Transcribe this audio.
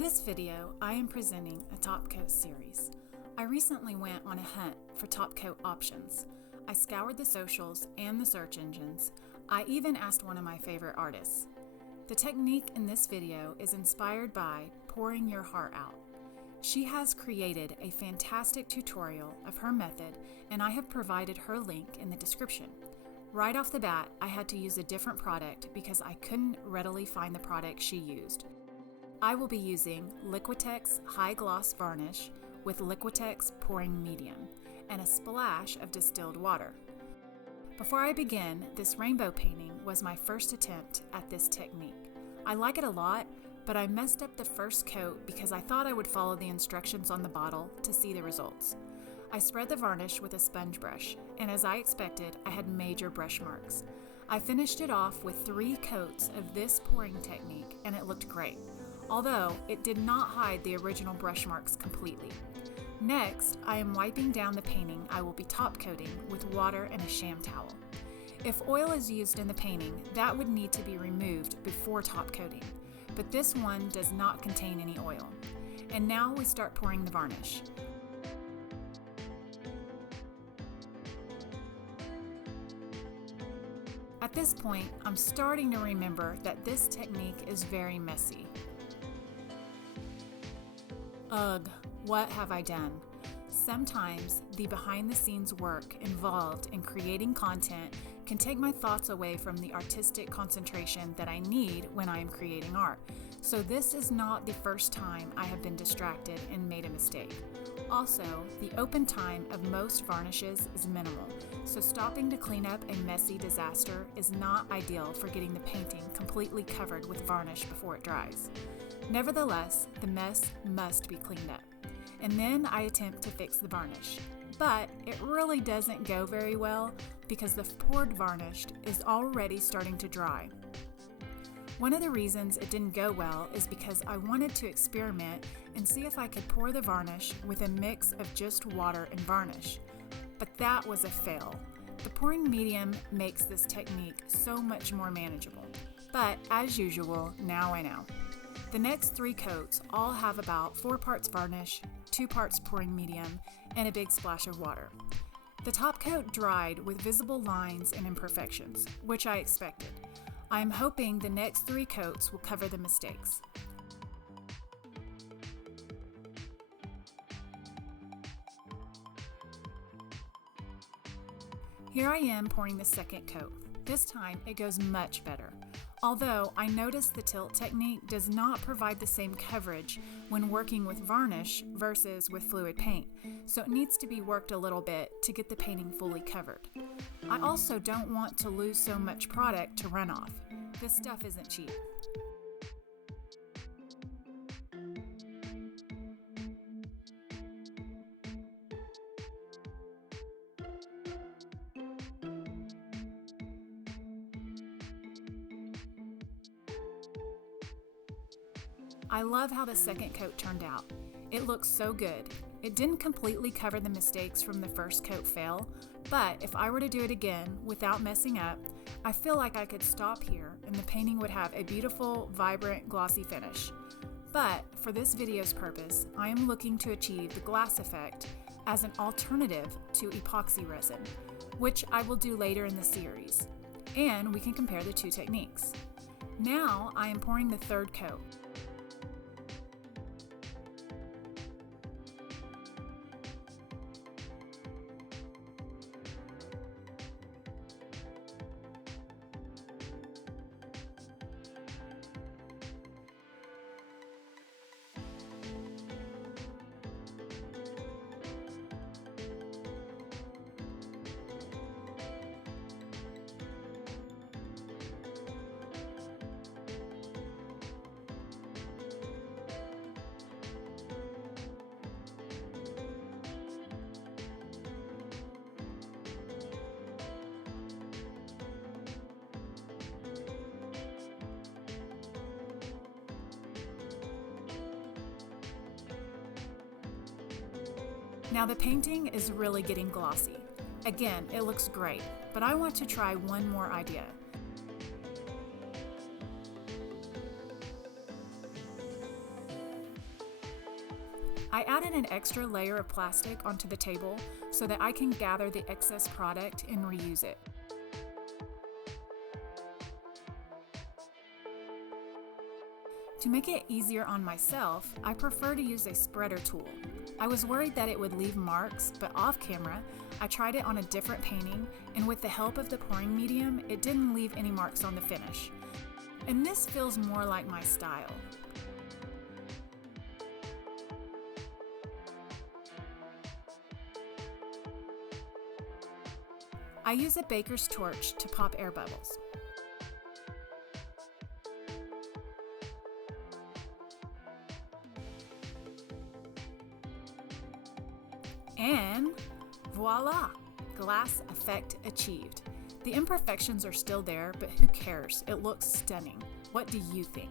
this video, I am presenting a Topcoat series. I recently went on a hunt for Topcoat options. I scoured the socials and the search engines. I even asked one of my favorite artists. The technique in this video is inspired by Pouring Your Heart Out. She has created a fantastic tutorial of her method, and I have provided her link in the description. Right off the bat, I had to use a different product because I couldn't readily find the product she used. I will be using Liquitex High Gloss Varnish with Liquitex Pouring Medium and a splash of distilled water. Before I begin, this rainbow painting was my first attempt at this technique. I like it a lot, but I messed up the first coat because I thought I would follow the instructions on the bottle to see the results. I spread the varnish with a sponge brush, and as I expected, I had major brush marks. I finished it off with 3 coats of this pouring technique, and it looked great, although it did not hide the original brush marks completely. Next, I am wiping down the painting I will be top coating with water and a sham towel. If oil is used in the painting, that would need to be removed before top coating, but this one does not contain any oil. And now we start pouring the varnish. At this point, I'm starting to remember that this technique is very messy. Ugh, what have I done? Sometimes the behind-the-scenes work involved in creating content can take my thoughts away from the artistic concentration that I need when I am creating art. So this is not the first time I have been distracted and made a mistake. Also, the open time of most varnishes is minimal, so stopping to clean up a messy disaster is not ideal for getting the painting completely covered with varnish before it dries. Nevertheless, the mess must be cleaned up, and then I attempt to fix the varnish. But it really doesn't go very well because the poured varnish is already starting to dry. One of the reasons it didn't go well is because I wanted to experiment and see if I could pour the varnish with a mix of just water and varnish. But that was a fail. The pouring medium makes this technique so much more manageable. But as usual, now I know. The next 3 coats all have about 4 parts varnish, 2 parts pouring medium, and a big splash of water. The top coat dried with visible lines and imperfections, which I expected. I am hoping the next 3 coats will cover the mistakes. Here I am pouring the second coat. This time it goes much better. Although I noticed the tilt technique does not provide the same coverage when working with varnish versus with fluid paint, so it needs to be worked a little bit to get the painting fully covered. I also don't want to lose so much product to run off. This stuff isn't cheap. I love how the second coat turned out. It looks so good. It didn't completely cover the mistakes from the first coat fail, but if I were to do it again without messing up, I feel like I could stop here and the painting would have a beautiful, vibrant, glossy finish. But for this video's purpose, I am looking to achieve the glass effect as an alternative to epoxy resin, which I will do later in the series, and we can compare the 2 techniques. Now I am pouring the 3rd coat. Now the painting is really getting glossy. Again, it looks great, but I want to try one more idea. I added an extra layer of plastic onto the table so that I can gather the excess product and reuse it. To make it easier on myself, I prefer to use a spreader tool. I was worried that it would leave marks, but off camera, I tried it on a different painting, and with the help of the pouring medium, it didn't leave any marks on the finish. And this feels more like my style. I use a baker's torch to pop air bubbles. And voila! Glass effect achieved. The imperfections are still there, but who cares? It looks stunning. What do you think?